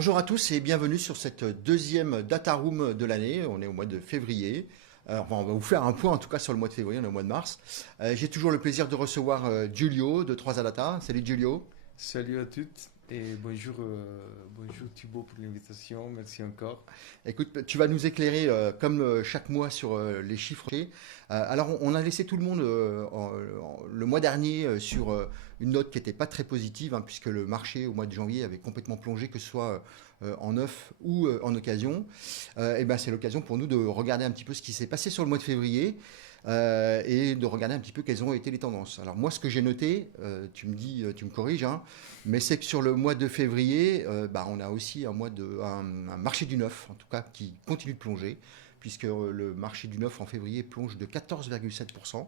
Bonjour à tous et bienvenue sur cette deuxième data room de l'année. On est au mois de février. On va vous faire un point en tout cas sur le mois de février, on est au mois de mars. J'ai toujours le plaisir de recevoir Giulio de 3 à Data. Salut Giulio. Salut à toutes et bonjour, bonjour Thibaut pour l'invitation, merci encore. Écoute, tu vas nous éclairer comme chaque mois sur les chiffres. Alors, on a laissé tout le monde le mois dernier sur une note qui n'était pas très positive, hein, puisque le marché au mois de janvier avait complètement plongé, que ce soit en neuf ou en occasion. Et ben, c'est l'occasion pour nous de regarder un petit peu ce qui s'est passé sur le mois de février. Et de regarder un petit peu quelles ont été les tendances. Alors moi, ce que j'ai noté, tu me dis, tu me corriges, hein, mais c'est que sur le mois de février, on a aussi un marché du neuf, en tout cas, qui continue de plonger, puisque le marché du neuf en février plonge de 14,7%.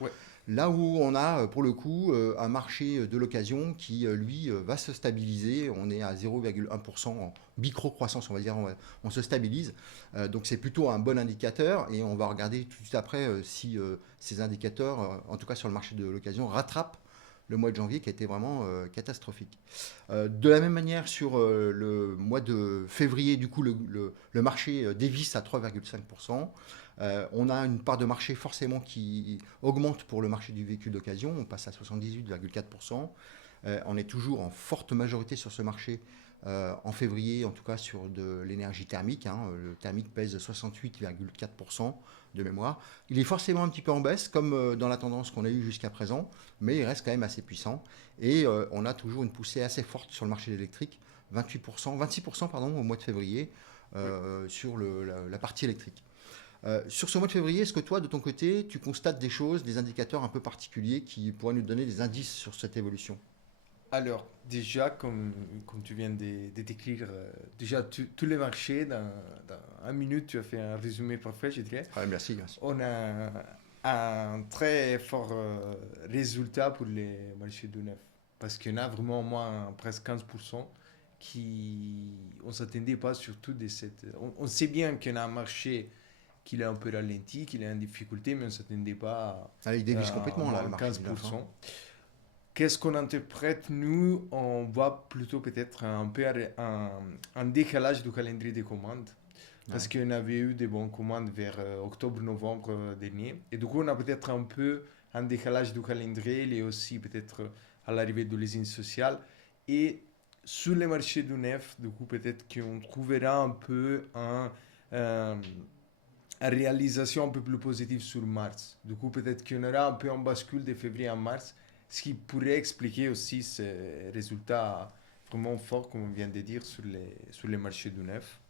Ouais, Là où on a pour le coup un marché de l'occasion qui lui va se stabiliser, on est à 0,1% en micro-croissance, on va dire, on se stabilise. Donc c'est plutôt un bon indicateur et on va regarder tout de suite après si ces indicateurs, en tout cas sur le marché de l'occasion, rattrapent le mois de janvier qui a été vraiment catastrophique. De la même manière, sur le mois de février, du coup, le marché dévisse à 3,5%. On a une part de marché forcément qui augmente pour le marché du véhicule d'occasion. On passe à 78,4%. On est toujours en forte majorité sur ce marché en février, en tout cas sur de l'énergie thermique, hein. Le thermique pèse 68,4% de mémoire. Il est forcément un petit peu en baisse, comme dans la tendance qu'on a eue jusqu'à présent, mais il reste quand même assez puissant. Et on a toujours une poussée assez forte sur le marché électrique, 28%, 26% pardon, au mois de février, ouais. sur la partie électrique. Sur ce mois de février, est-ce que toi, de ton côté, tu constates des choses, des indicateurs un peu particuliers qui pourraient nous donner des indices sur cette évolution? Alors, déjà, comme tu viens de décrire, déjà tous les marchés, dans 1 minute, tu as fait un résumé parfait, je dirais. Ouais, merci, merci. On a un très fort résultat pour les marchés de neuf, parce qu'on a vraiment au moins presque 15% qui... On ne s'attendait pas surtout de cette... On sait bien qu'on a un marché qu'il est un peu ralenti, qu'il est en difficulté, mais on ne s'attendait pas Ah, il dévisse à complètement, là, le moins marché du neuf, hein. 15%. Qu'est-ce qu'on interprète, nous? On voit plutôt peut-être un peu un décalage du calendrier des commandes. Parce Ouais. qu'on avait eu des bonnes commandes vers octobre-novembre dernier. Et du coup, on a peut-être un peu un décalage du calendrier, et aussi peut-être à l'arrivée de l'usine sociale. Et sur les marchés du neuf, du coup, peut-être qu'on trouvera un peu euh, une réalisation un peu plus positive sur mars. Du coup, peut-être qu'on aura un peu un bascule de février à mars, ce qui pourrait expliquer aussi ces résultats vraiment forts, comme on vient de dire, sur les marchés du neuf.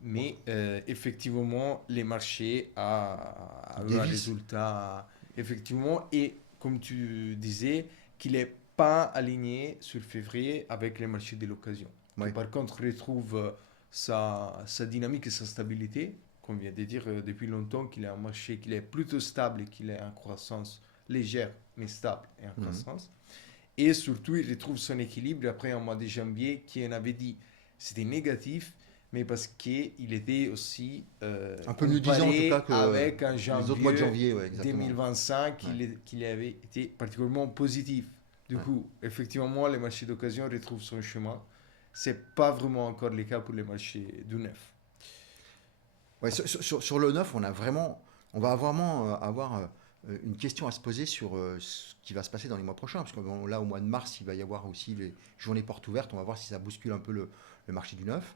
Bon, Mais effectivement, les marchés a il eu un dévisse. résultat, effectivement, et comme tu disais, qu'il n'est pas aligné sur février avec les marchés de l'occasion. Que Ouais. par contre, retrouve sa dynamique et sa stabilité, qu'on vient de dire depuis longtemps, qu'il est un marché qui est plutôt stable et qu'il est en croissance légère, mais stable et en Mhm. croissance. Et surtout, il retrouve son équilibre après un mois de janvier qui en avait dit c'était négatif, mais parce qu'il était aussi Un peu mieux disant, en tout cas, comparé que avec un les autres mois de janvier janvier, ouais, exactement. 2025 Ouais. qu'il avait été particulièrement positif. Du Ouais. coup, effectivement, les marchés d'occasion retrouvent son chemin. C'est pas vraiment encore le cas pour les marchés du neuf. Ouais, sur le neuf, on va vraiment avoir une question à se poser sur ce qui va se passer dans les mois prochains. Parce que bon, là, au mois de mars, il va y avoir aussi les journées portes ouvertes. On va voir si ça bouscule un peu le marché du neuf.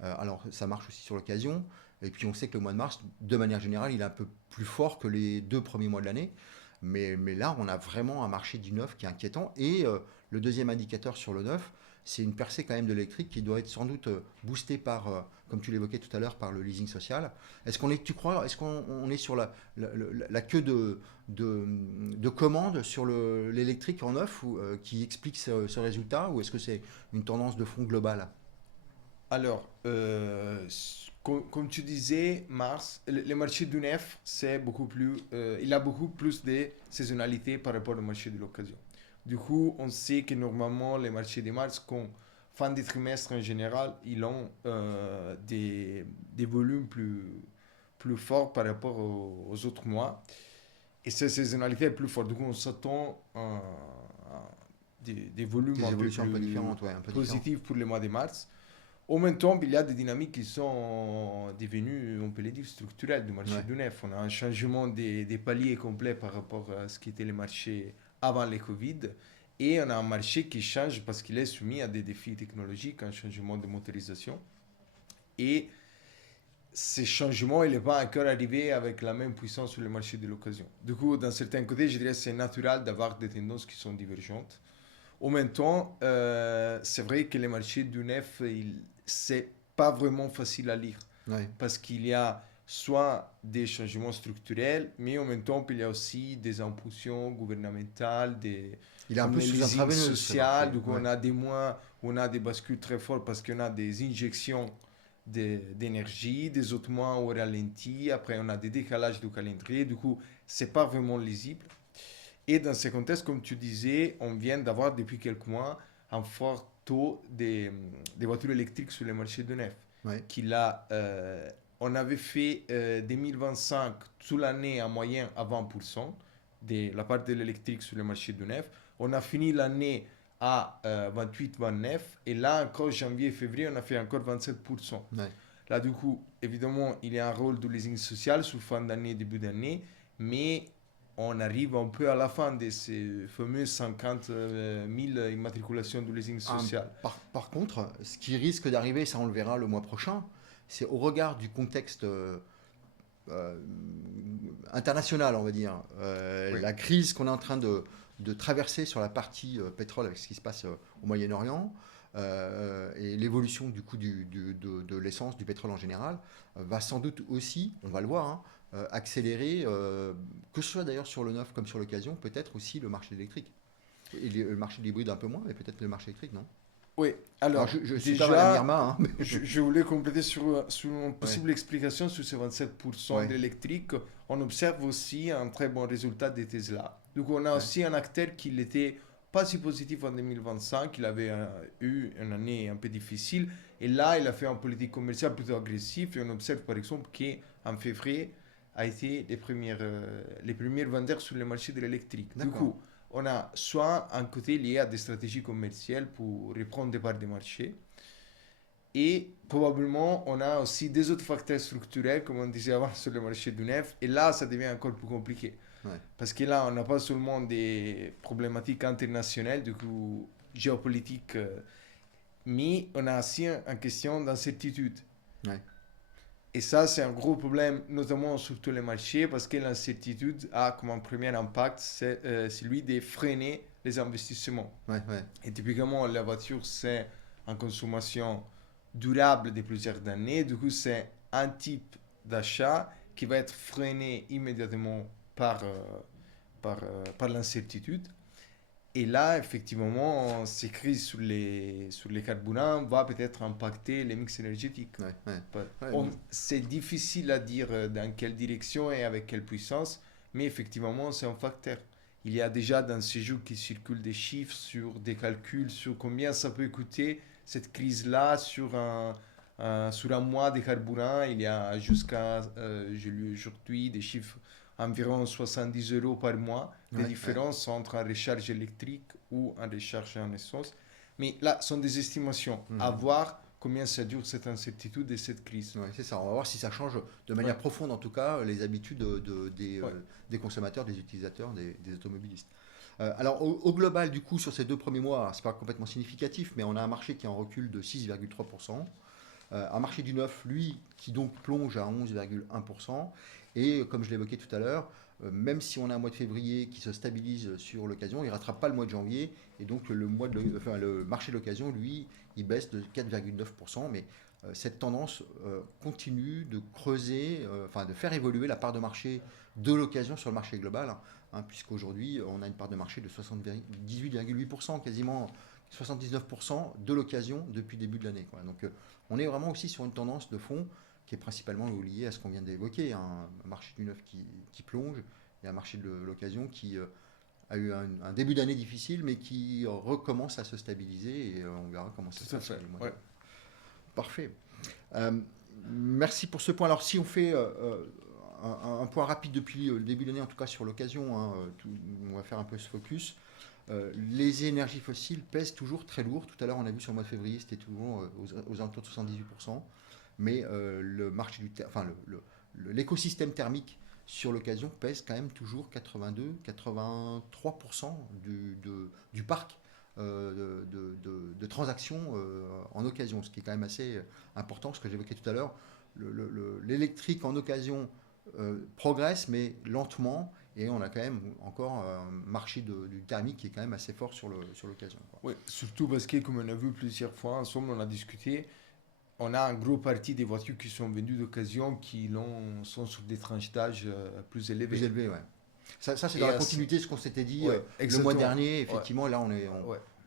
Alors, ça marche aussi sur l'occasion. Et puis, on sait que le mois de mars, de manière générale, il est un peu plus fort que les 2 premiers mois de l'année. Mais là, on a vraiment un marché du neuf qui est inquiétant. Et le deuxième indicateur sur le neuf, c'est une percée quand même de l'électrique qui doit être sans doute boostée par, comme tu l'évoquais tout à l'heure, par le leasing social. Tu crois, est-ce qu'on est sur la queue de commandes sur l'électrique en neuf qui explique ce résultat ou est-ce que c'est une tendance de fond globale? Alors, comme tu disais, mars, le marché du neuf, c'est beaucoup plus, il a beaucoup plus de saisonnalité par rapport au marché de l'occasion. Du coup, on sait que normalement, les marchés de mars, fin de trimestre en général, ils ont des volumes plus forts par rapport aux autres mois. Et cette saisonnalité est plus forte. Du coup, on s'attend à des volumes Des un peu évolutions un peu plus différentes, ouais, un peu différentes. positifs pour le mois de mars. Au même temps, il y a des dynamiques qui sont devenues, on peut le dire, structurelles du marché Ouais. du neuf. On a un changement des paliers complets par rapport à ce qui était le marché avant le Covid. Et on a un marché qui change parce qu'il est soumis à des défis technologiques, un changement de motorisation. Et ce changement, il n'est pas encore arrivé avec la même puissance sur le marché de l'occasion. Du coup, d'un certain côté, je dirais que c'est naturel d'avoir des tendances qui sont divergentes. En même temps, c'est vrai que le marché du neuf, c'est pas vraiment facile à lire Ouais. parce qu'il y a soit des changements structurels, mais en même temps, il y a aussi des impulsions gouvernementales, Il est un comme peu le sous leasing intraveineuse ce marché. social. Du coup, Ouais. on a des mois où on a des bascules très fortes parce qu'on a des injections d'énergie, des autres mois au ralenti. Après, on a des décalages du calendrier. Du coup, c'est pas vraiment lisible. Et dans ce contexte, comme tu disais, on vient d'avoir depuis quelques mois un fort taux des voitures électriques sur le marché de neuf. Ouais. On avait fait 2025 toute l'année en moyenne à 20% de la part de l'électrique sur le marché de neuf. On a fini l'année à 28-29 et là encore janvier et février on a fait encore 27%. Ouais. Là du coup évidemment il y a un rôle de leasing social sur fin d'année, début d'année, mais on arrive un peu à la fin de ces fameuses 50 000 immatriculations de leasing social. Par contre, ce qui risque d'arriver, ça on le verra le mois prochain, c'est au regard du contexte euh, international, on va dire, Oui. la crise qu'on est en train de traverser sur la partie pétrole avec ce qui se passe au Moyen-Orient, et l'évolution du coût de l'essence, du pétrole en général, va sans doute aussi, on va le voir, hein, accélérer, que ce soit d'ailleurs sur le neuf comme sur l'occasion, peut-être aussi le marché électrique. Et le marché de l'hybride un peu moins, mais peut-être le marché électrique, non? Oui, Alors, alors je ne suis pas Madame déjà, Irma, hein, mais je voulais compléter sur une ouais, possible explication sur ces 27% ouais, d'électrique. On observe aussi un très bon résultat de Tesla. Donc on a ouais, aussi un acteur qui n'était pas si positif en 2025, il avait eu une année un peu difficile, et là il a fait une politique commerciale plutôt agressive, et on observe par exemple qu'en février a été les premiers vendeurs sur le marché de l'électrique. Du d'accord, coup, on a soit un côté lié à des stratégies commerciales pour reprendre des parts de marché, et probablement on a aussi des autres facteurs structurels, comme on disait avant, sur le marché du neuf, et là ça devient encore plus compliqué. ouais, Parce que là, on n'a pas seulement des problématiques internationales, du coup géopolitiques, mais on a aussi une question d'incertitude. ouais, Et ça, c'est un gros problème, notamment sur tous les marchés, parce que l'incertitude a comme un premier impact, c'est celui de freiner les investissements. ouais, ouais, Et typiquement, la voiture, c'est une consommation durable de plusieurs années. Du coup, c'est un type d'achat qui va être freiné immédiatement par l'incertitude. Et là, effectivement, ces crises sur les carburants va peut-être impacter les mix énergétiques. ouais, ouais, ouais, C'est difficile à dire dans quelle direction et avec quelle puissance, mais effectivement, c'est un facteur. Il y a déjà dans ces jours qui circulent des chiffres sur des calculs sur combien ça peut coûter cette crise-là sur un mois de carburant. Il y a jusqu'à, j'ai lu aujourd'hui, des chiffres environ 70 euros par mois de ouais, ouais. différence entre un recharge électrique ou un recharge en essence. Mais là, ce sont des estimations. À Mhm. voir combien ça dure cette incertitude et cette crise. Ouais, c'est ça. On va voir si ça change de Ouais, manière profonde, en tout cas, les habitudes ouais. des consommateurs, des utilisateurs, des automobilistes. Alors, au global, du coup, sur ces 2 premiers mois, c'est pas complètement significatif, mais on a un marché qui est en recul de 6,3%. Un marché du neuf, lui, qui donc plonge à 11,1%. Et comme je l'évoquais tout à l'heure, même si on a un mois de février qui se stabilise sur l'occasion, il ne rattrape pas le mois de janvier. Et donc le marché de l'occasion, lui, il baisse de 4,9%. Mais cette tendance continue de creuser, enfin de faire évoluer la part de marché de l'occasion sur le marché global, hein, puisqu'aujourd'hui, on a une part de marché de 18,8%, quasiment 79% de l'occasion depuis le début de l'année, quoi. Donc on est vraiment aussi sur une tendance de fond qui est principalement liée à ce qu'on vient d'évoquer, hein, un marché du neuf qui plonge et un marché de l'occasion qui a eu un début d'année difficile mais qui recommence à se stabiliser et on verra comment ça se Tout à passe sur fait. les mois. Ouais. Parfait. Euh, Merci pour ce point. Alors si on fait un point rapide depuis le début de l'année, en tout cas sur l'occasion, hein, on va faire un peu ce focus. Les énergies fossiles pèsent toujours très lourd. Tout à l'heure, on a vu sur le mois de février, c'était toujours aux alentours de 78%. Mais le marché enfin, l'écosystème thermique sur l'occasion pèse quand même toujours 82-83% du parc de transactions en occasion, ce qui est quand même assez important, ce que j'évoquais tout à l'heure. L'électrique en occasion progresse, mais lentement, et on a quand même encore un marché du thermique qui est quand même assez fort sur l'occasion. Oui, surtout parce que, comme on a vu plusieurs fois ensemble, on a discuté, on a un gros parti des voitures qui sont vendues d'occasion sont sur des tranches d'âge plus Plus élevées. élevé, ouais. Ça c'est Et dans la continuité de ce qu'on s'était dit ouais, le mois exactement. dernier. Ouais, Effectivement, là, ouais,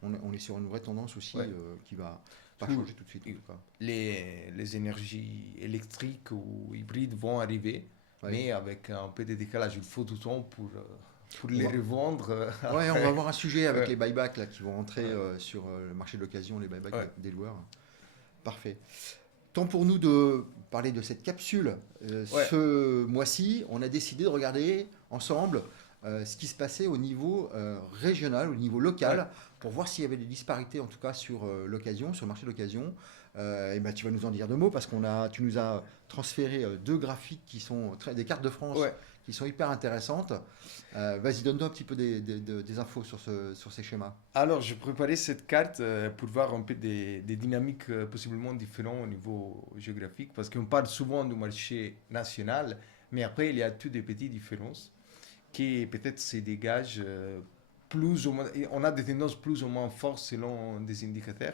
on est sur une vraie tendance aussi ouais. qui va pas Tout- changer tout de suite, en tout cas. les énergies électriques ou hybrides vont arriver, Ouais. mais avec un peu de décalage. Il faut du temps pour On les va, revendre ouais, on va après. avoir un sujet avec Ouais, les buybacks là, qui vont rentrer ouais, sur le marché de l'occasion, les buybacks ouais, des loueurs. Parfait. Temps pour nous de parler de cette capsule. ouais, Ce mois-ci, on a décidé de regarder ensemble ce qui se passait au niveau régional, au niveau ouais. local, pour voir s'il y avait des disparités, en tout cas sur l'occasion, sur le marché de l'occasion. Et ben, tu vas nous en dire deux mots parce tu nous as transféré deux graphiques qui sont des cartes de France Ouais. qui sont hyper intéressantes. Vas-y, donne-nous un petit peu des infos sur ces schémas. Alors, je préparais cette carte pour voir un peu des dynamiques possiblement différentes au niveau géographique, parce qu'on parle souvent du marché national, mais après, il y a toutes des petites différences qui peut-être se dégagent plus ou moins, et on a des tendances plus ou moins fortes selon des indicateurs.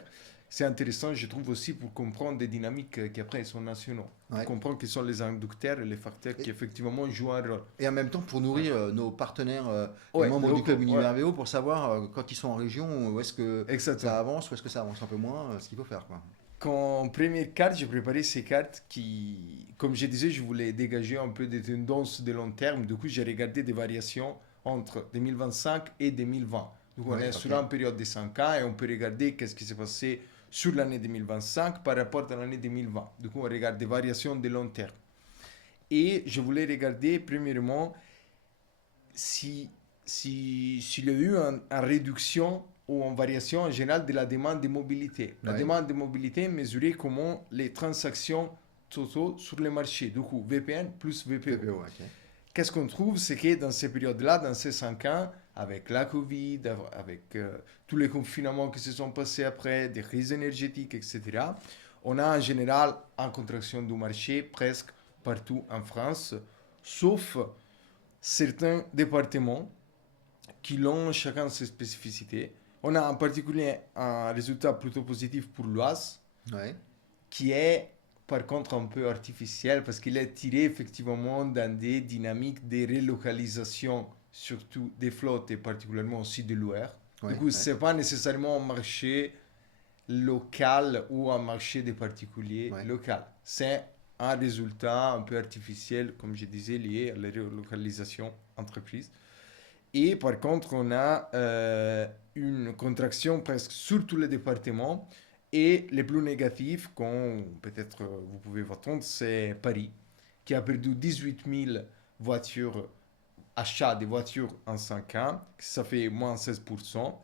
C'est intéressant, je trouve aussi, pour comprendre des dynamiques qui après sont nationaux, pour Ouais. comprendre quels sont les inducteurs et les facteurs qui effectivement jouent un rôle. Et en même temps, pour Ouais, nourrir nos partenaires et ouais, membres du club locaux, ouais, Univers VO, pour savoir quand ils sont en région, où est-ce que ça exactement. avance, où est-ce que ça avance un peu moins, ce qu'il faut faire, quoi. Comme première carte, j'ai préparé ces cartes qui, comme je disais, je voulais dégager un peu des tendances de long terme. Du coup, j'ai regardé des variations entre 2025 et 2020. Donc, on Ouais, est ok. sur un période de 5 ans et on peut regarder qu'est-ce qui s'est passé sur l'année 2025 par rapport à l'année 2020. Du coup, on regarde des variations de long terme. Et je voulais regarder, premièrement, si, s'il y a eu une réduction ou une variation en général de la demande de mobilité. La Ouais. demande de mobilité est mesurée comme les transactions totaux sur le marché. Du coup, VPN plus VPO. PPO, ok. Qu'est-ce qu'on trouve? C'est que dans ces périodes-là, dans ces 5 ans, avec la Covid, avec tous les confinements qui se sont passés après, des crises énergétiques, etc., on a en général une contraction du marché presque partout en France, sauf certains départements qui ont chacun ses spécificités. On a en particulier un résultat plutôt positif pour l'Oise, Ouais. qui est par contre un peu artificiel parce qu'il est tiré effectivement dans des dynamiques de relocalisation, surtout des flottes et particulièrement aussi de l'OR. Du Ouais. coup, Ouais. ce n'est pas nécessairement un marché local ou un marché des particuliers Ouais. local. C'est un résultat un peu artificiel, comme je disais, lié à la relocalisation entreprise. Et par contre, on a une contraction presque sur tous les départements. Et les plus négatifs, comme peut-être vous pouvez attendre, c'est Paris, qui a perdu 18 000 voitures, achats de voitures en 5 ans, ça fait moins 16%,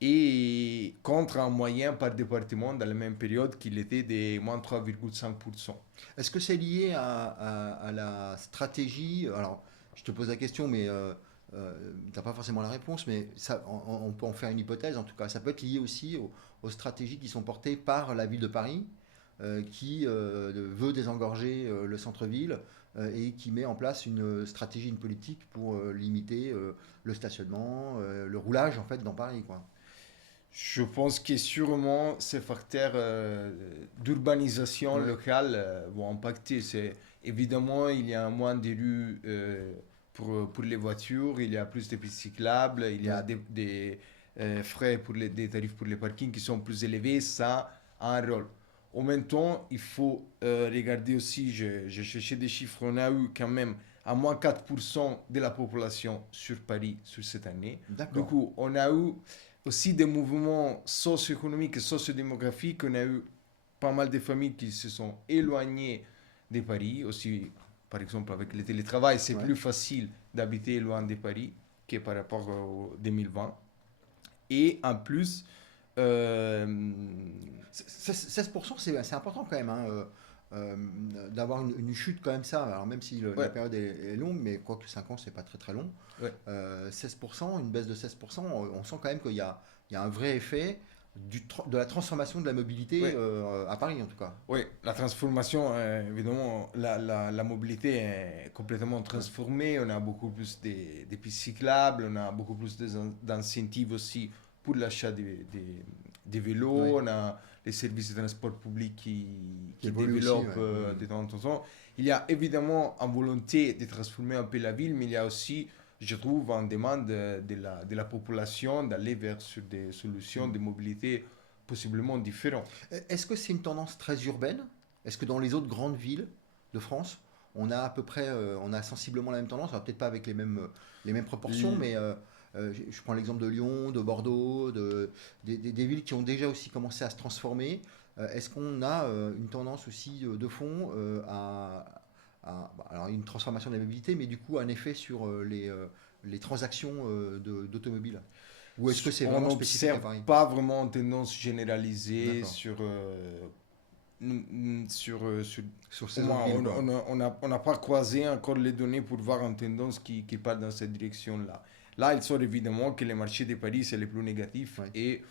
et contre un moyen par département dans la même période qu'il était de moins 3,5%. Est-ce que c'est lié à la stratégie? Alors, je te pose la question, mais tu n'as pas forcément la réponse, mais ça, on peut en faire une hypothèse en tout cas. Ça peut être lié aussi aux stratégies qui sont portées par la ville de Paris, qui veut désengorger le centre-ville et qui met en place une stratégie, une politique pour limiter le stationnement, le roulage en fait dans Paris, quoi. Je pense que sûrement ces facteurs d'urbanisation Ouais, locale vont impacter. Évidemment, il y a moins de rues pour les voitures, il y a plus de pistes cyclables, il y a ouais, des frais des tarifs pour les parkings qui sont plus élevés. Ça a un rôle. En même temps, il faut regarder aussi, j'ai cherché des chiffres, on a eu quand même à moins 4% de la population sur Paris sur cette année. Du d'accord. coup, on a eu aussi des mouvements socio-économiques et socio-démographiques. On a eu pas mal de familles qui se sont éloignées de Paris. Aussi, par exemple, avec le télétravail, c'est Ouais, plus facile d'habiter loin de Paris que par rapport au 2020. Et en plus, euh, 16%, c'est important quand même, hein, d'avoir une chute quand même ça. Alors même si la ouais, période est longue, mais quoique 5 ans, c'est pas très très long. ouais. 16%, une baisse de 16%, on sent quand même qu'il y a un vrai effet de la transformation de la mobilité Ouais. à Paris en tout cas. Oui, la transformation, évidemment, la mobilité est complètement Ouais. transformée. On a beaucoup plus de pistes cyclables, on a beaucoup plus d'incentives aussi pour l'achat des Ouais. vélos, on a les services de transport public Qui qui évolue aussi. développent Ouais. de temps en temps. Il y a évidemment une volonté de transformer un peu la ville, mais il y a aussi, je trouve, une demande de la population d'aller vers sur des solutions Mm. de mobilité possiblement différentes. Est-ce que c'est une tendance très urbaine? Est-ce que dans les autres grandes villes de France, on a à peu près, on a sensiblement la même tendance, alors peut-être pas avec les mêmes proportions, mais je prends l'exemple de Lyon, de Bordeaux, des villes qui ont déjà aussi commencé à se transformer. Est-ce qu'on a une tendance aussi de fond alors une transformation de la mobilité, mais du coup un effet sur les transactions d'automobiles? Ou est-ce que c'est On vraiment spécifique à n'observe Paris? pas vraiment une tendance généralisée D'accord. sur Sur au ces autres moins, villes, quoi. on n'a pas croisé encore les données pour voir une tendance qui part dans cette direction-là. Là, il sort évidemment que le marché de Paris, c'est le plus négatif Ouais. et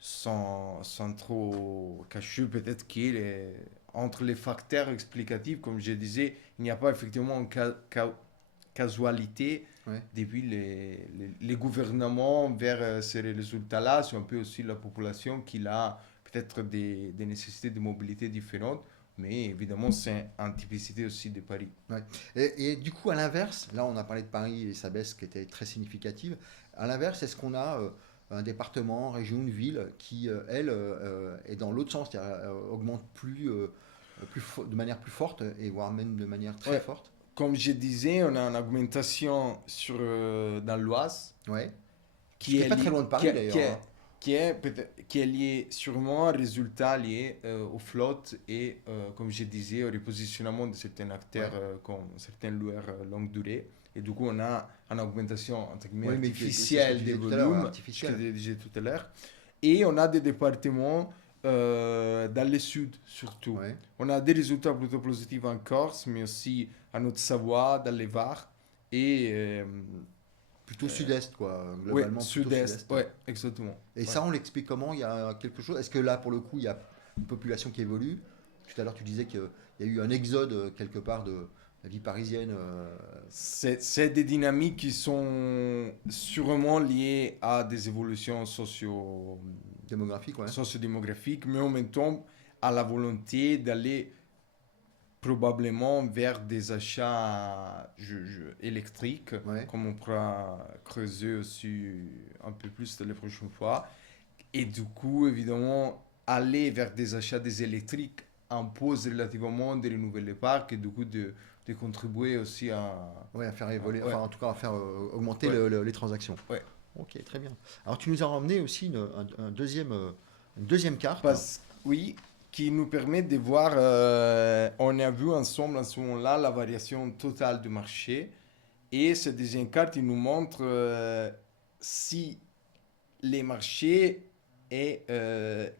sans trop cacher, peut-être qu'il est entre les facteurs explicatifs, comme je disais, il n'y a pas effectivement une casualité Ouais. depuis les gouvernements vers ces résultats-là. C'est un peu aussi la population qui a peut-être des nécessités de mobilité différentes, mais évidemment, c'est une typicité aussi de Paris. Ouais. Et du coup, à l'inverse, là on a parlé de Paris et sa baisse qui était très significative. À l'inverse, est-ce qu'on a un département, région, une ville qui, elle, est dans l'autre sens, c'est-à-dire augmente de manière plus forte et voire même de manière très Ouais, forte? comme je disais, on a une augmentation dans l'Oise Ouais. Ce qui qui est est pas très liée, loin de Paris d'ailleurs, hein. qui est lié sûrement à résultats liés aux flottes et, comme je disais, au repositionnement de certains acteurs Ouais. comme certains loueurs longue durée. Et du coup, on a une augmentation entre guillemets, Oui, mais c'est ce que tu artificielle des disais tout à l'heure, volumes, ce que artificiel. je disais tout à l'heure. Et on a des départements dans le sud surtout. Ouais. On a des résultats plutôt positifs en Corse, mais aussi en Haute-Savoie, dans les Var. Et Plutôt sud-est, quoi. ouais, Globalement, plutôt sud-est, sud-est. ouais, exactement. Et Ouais. ça, on l'explique comment? Il y a quelque chose? Est-ce que là, pour le coup, il y a une population qui évolue? Tout à l'heure, tu disais qu'il y a eu un exode quelque part de la vie parisienne C'est des dynamiques qui sont sûrement liées à des évolutions démographique, ouais. sociodémographiques, mais en même temps à la volonté d'aller probablement vers des achats électriques, Ouais. comme on pourra creuser aussi un peu plus les prochaines fois. Et du coup, évidemment, aller vers des achats des électriques impose relativement de renouveler les parcs et du coup de contribuer aussi Ouais, à faire évoluer, ouais, enfin, en tout cas, à faire augmenter ouais, les transactions. ouais. Ok, très bien. Alors, tu nous as ramené aussi une deuxième carte. Oui, qui nous permet de voir, on a vu ensemble en ce moment-là la variation totale du marché. Et cette deuxième carte, il nous montre si les marchés est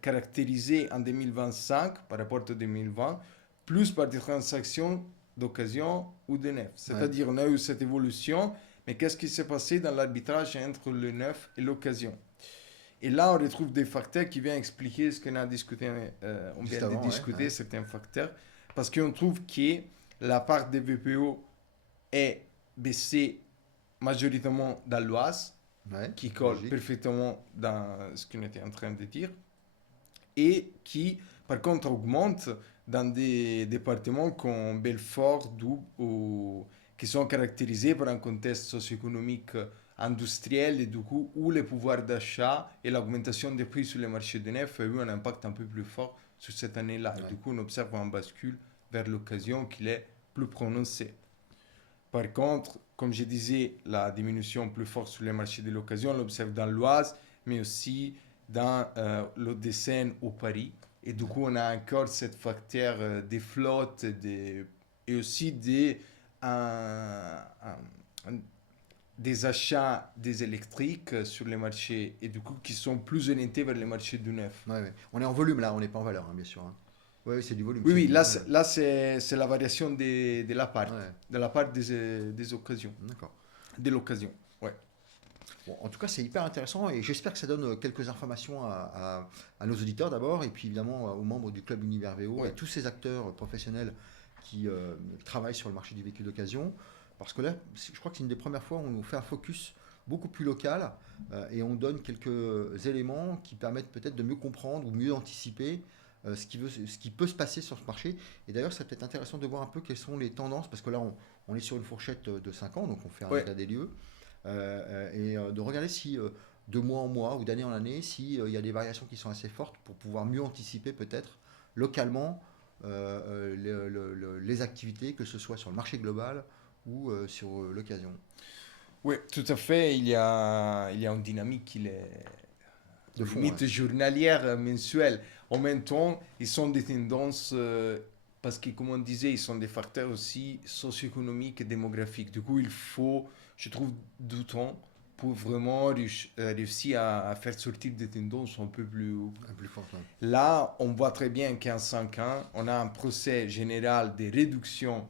caractérisé en 2025 par rapport à 2020, plus par des transactions d'occasion ou de neuf. Ouais. C'est-à-dire, on a eu cette évolution, mais qu'est-ce qui s'est passé dans l'arbitrage entre le neuf et l'occasion? Et là, on retrouve des facteurs qui viennent expliquer ce qu'on a discuté. On Juste vient de avant, ouais. discuter Ouais. certains facteurs, parce qu'on trouve que la part des VPO est baissée majoritairement dans l'Oise, Ouais, qui colle logique. parfaitement dans ce qu'on était en train de dire, et qui, par contre, augmente dans des départements comme Belfort, Doubs, qui sont caractérisés par un contexte socio-économique industriel et du coup où le pouvoir d'achat et l'augmentation des prix sur les marchés de neuf a eu un impact un peu plus fort sur cette année-là. Et Ouais. du coup, on observe un bascule vers l'occasion qui est plus prononcée. Par contre, comme je disais, la diminution plus forte sur les marchés de l'occasion, on l'observe dans l'Oise, mais aussi dans l'Hauts-de-Seine au Paris. Et du coup, on a encore cette facteur des flottes et aussi un, des achats des électriques sur les marchés et du coup qui sont plus orientés vers les marchés du neuf. Ouais, ouais. On est en volume là, on n'est pas en valeur, hein, bien sûr. Hein. Ouais, c'est du volume. Oui, C'est oui, du... là, ouais, ouais. là c'est la variation Ouais, de la part des occasions, d'accord. de l'occasion. Ouais. Bon, en tout cas, c'est hyper intéressant et j'espère que ça donne quelques informations à nos auditeurs d'abord et puis évidemment aux membres du club Univers VO et Ouais. tous ces acteurs professionnels qui travaillent sur le marché du véhicule d'occasion. Parce que là, je crois que c'est une des premières fois où on nous fait un focus beaucoup plus local et on donne quelques éléments qui permettent peut-être de mieux comprendre ou mieux anticiper ce qui peut se passer sur ce marché. Et d'ailleurs, c'est peut-être intéressant de voir un peu quelles sont les tendances, parce que là, on est sur une fourchette de 5 ans, donc on fait un Ouais. état des lieux, et de regarder si de mois en mois ou d'année en année, s'il y a des variations qui sont assez fortes pour pouvoir mieux anticiper peut-être localement les activités, que ce soit sur le marché global ou sur l'occasion. Oui, tout à fait. Il y a une dynamique qui est De fond, ouais. limite journalière, mensuelle. En même temps, ils sont des tendances, parce que, comme on disait, ils sont des facteurs aussi socio-économiques et démographiques. Du coup, il faut, je trouve, du temps pour vraiment réussir à faire sortir des tendances un peu plus haut. Plus fort, ouais. Là, on voit très bien qu'en 5 ans, on a un procès général de réduction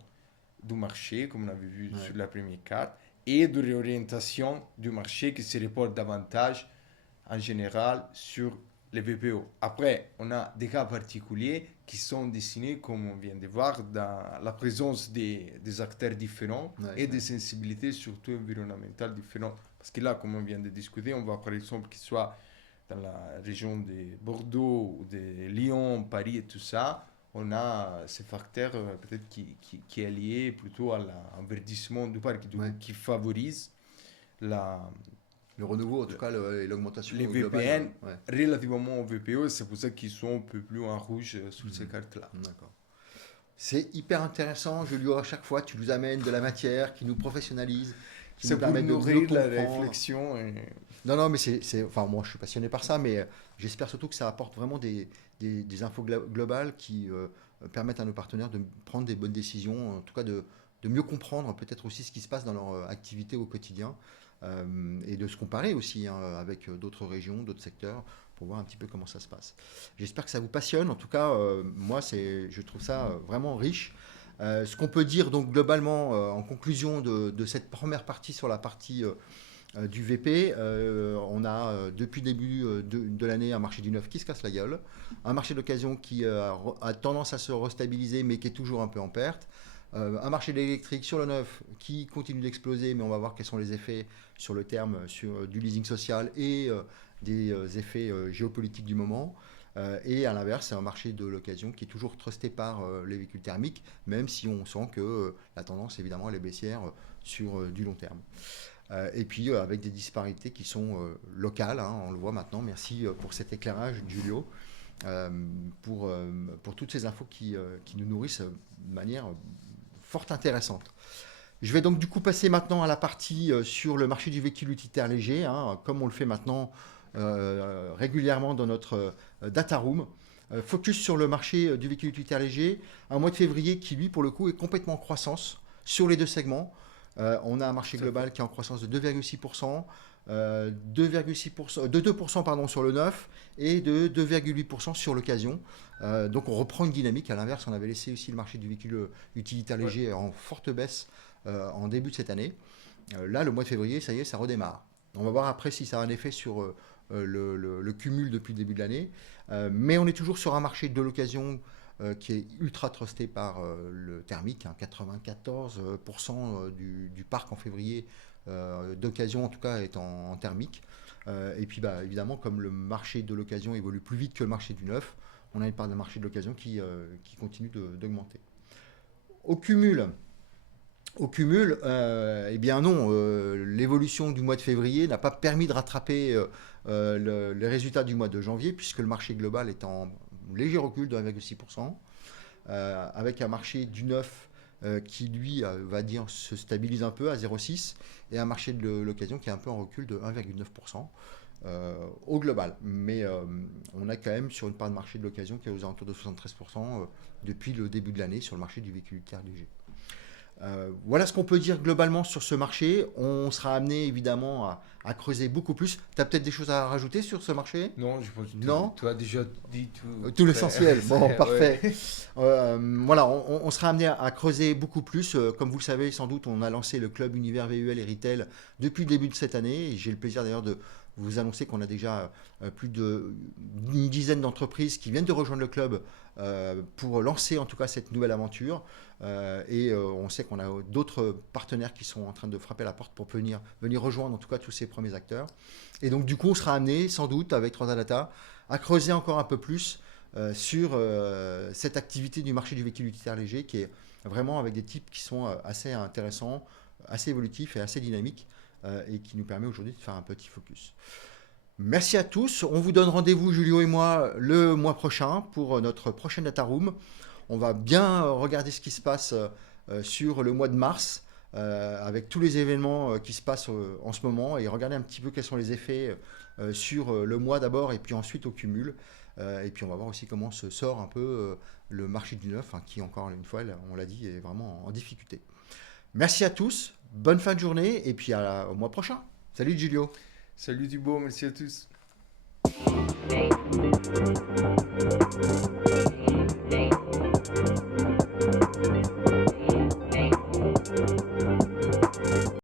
du marché, comme on avait vu Ouais. sur la première carte, et de réorientation du marché qui se reporte davantage en général sur les VPO. Après, on a des cas particuliers qui sont dessinés, comme on vient de voir, dans la présence des acteurs différents Ouais, et ouais. des sensibilités surtout environnementales différentes. Parce que là, comme on vient de discuter, on voit par exemple qu'il soit dans la région de Bordeaux, ou de Lyon, Paris et tout ça, on a ces facteurs peut-être qui est lié plutôt à l'enverdissement du parc, du Ouais. coup, qui favorise la, Le renouveau, en tout cas, et l'augmentation les globale. VPN Ouais. relativement au VPO, c'est pour ça qu'ils sont un peu plus en rouge sur ces Mhm. cartes-là. D'accord. C'est hyper intéressant, Julio, à chaque fois, tu nous amènes de la matière qui nous professionnalise, qui nous C'est pour permet de mieux nourrir la comprendre. réflexion. Et... Non, non, mais enfin, moi, je suis passionné par ça, mais j'espère surtout que ça apporte vraiment des infos globales qui permettent à nos partenaires de prendre des bonnes décisions, en tout cas de mieux comprendre peut-être aussi ce qui se passe dans leur activité au quotidien et de se comparer aussi hein, avec d'autres régions, d'autres secteurs pour voir un petit peu comment ça se passe. J'espère que ça vous passionne. En tout cas, moi, je trouve ça vraiment riche. Ce qu'on peut dire donc globalement en conclusion de cette première partie sur la partie du VP, on a depuis le début de l'année un marché du neuf qui se casse la gueule, un marché d'occasion qui a tendance à se restabiliser mais qui est toujours un peu en perte, un marché de l'électrique sur le neuf qui continue d'exploser mais on va voir quels sont les effets sur le terme du leasing social et des effets géopolitiques du moment. Et à l'inverse, c'est un marché de l'occasion qui est toujours trusté par les véhicules thermiques, même si on sent que la tendance évidemment elle est baissière sur du long terme. Et puis avec des disparités qui sont locales, hein, on le voit maintenant. Merci pour cet éclairage, Giulio, euh, pour toutes ces infos qui nous nourrissent de manière fort intéressante. Je vais donc du coup passer maintenant à la partie sur le marché du véhicule utilitaire léger, hein, comme on le fait maintenant régulièrement dans notre data room. Focus sur le marché du véhicule utilitaire léger, un mois de février qui lui pour le coup est complètement en croissance sur les deux segments. On a un marché Tout à fait. global qui est en croissance de 2,6%, 2,6%, de 2% pardon, sur le neuf et de 2,8% sur l'occasion. Donc on reprend une dynamique. À l'inverse, on avait laissé aussi le marché du véhicule utilitaire Ouais. léger en forte baisse en début de cette année. Là, le mois de février, ça y est, ça redémarre. On va voir après si ça a un effet sur le cumul depuis le début de l'année. Mais on est toujours sur un marché de l'occasion qui est ultra trusté par le thermique. Hein, 94% du parc en février d'occasion, en tout cas, est en thermique. Et puis, bah, évidemment, comme le marché de l'occasion évolue plus vite que le marché du neuf, on a une part de marché de l'occasion qui continue d'augmenter. Au cumul, eh bien non, l'évolution du mois de février n'a pas permis de rattraper les résultats du mois de janvier, puisque le marché global est en léger recul de 1,6%, avec un marché du neuf qui, lui, va dire, se stabilise un peu à 0,6%, et un marché de l'occasion qui est un peu en recul de 1,9% au global. Mais on a quand même sur une part de marché de l'occasion qui est aux alentours de 73% depuis le début de l'année sur le marché du véhicule utilitaire léger. Voilà ce qu'on peut dire globalement sur ce marché. On sera amené évidemment à creuser beaucoup plus. Tu as peut-être des choses à rajouter sur ce marché? Non, je pense que Non? tu as déjà dit tout. Tout l'essentiel. Bon, Ouais. parfait. Voilà, on sera amené à creuser beaucoup plus. Comme vous le savez, sans doute, on a lancé le club Univers VUL et Retail depuis le début de cette année. Et j'ai le plaisir d'ailleurs de vous annoncer qu'on a déjà plus d'une dizaine d'entreprises qui viennent de rejoindre le club pour lancer en tout cas cette nouvelle aventure. On sait qu'on a d'autres partenaires qui sont en train de frapper à la porte pour venir rejoindre en tout cas tous ces premiers acteurs. Et donc du coup, on sera amené sans doute avec Transdata à creuser encore un peu plus sur cette activité du marché du véhicule utilitaire léger qui est vraiment avec des types qui sont assez intéressants, assez évolutifs et assez dynamiques et qui nous permet aujourd'hui de faire un petit focus. Merci à tous. On vous donne rendez-vous, Julio et moi, le mois prochain pour notre prochaine Data Room. On va bien regarder ce qui se passe sur le mois de mars avec tous les événements qui se passent en ce moment et regarder un petit peu quels sont les effets sur le mois d'abord et puis ensuite au cumul. Et puis on va voir aussi comment se sort un peu le marché du neuf, hein, qui encore une fois, on l'a dit, est vraiment en difficulté. Merci à tous, bonne fin de journée et puis au mois prochain. Salut Giulio. Salut Thibaut, merci à tous.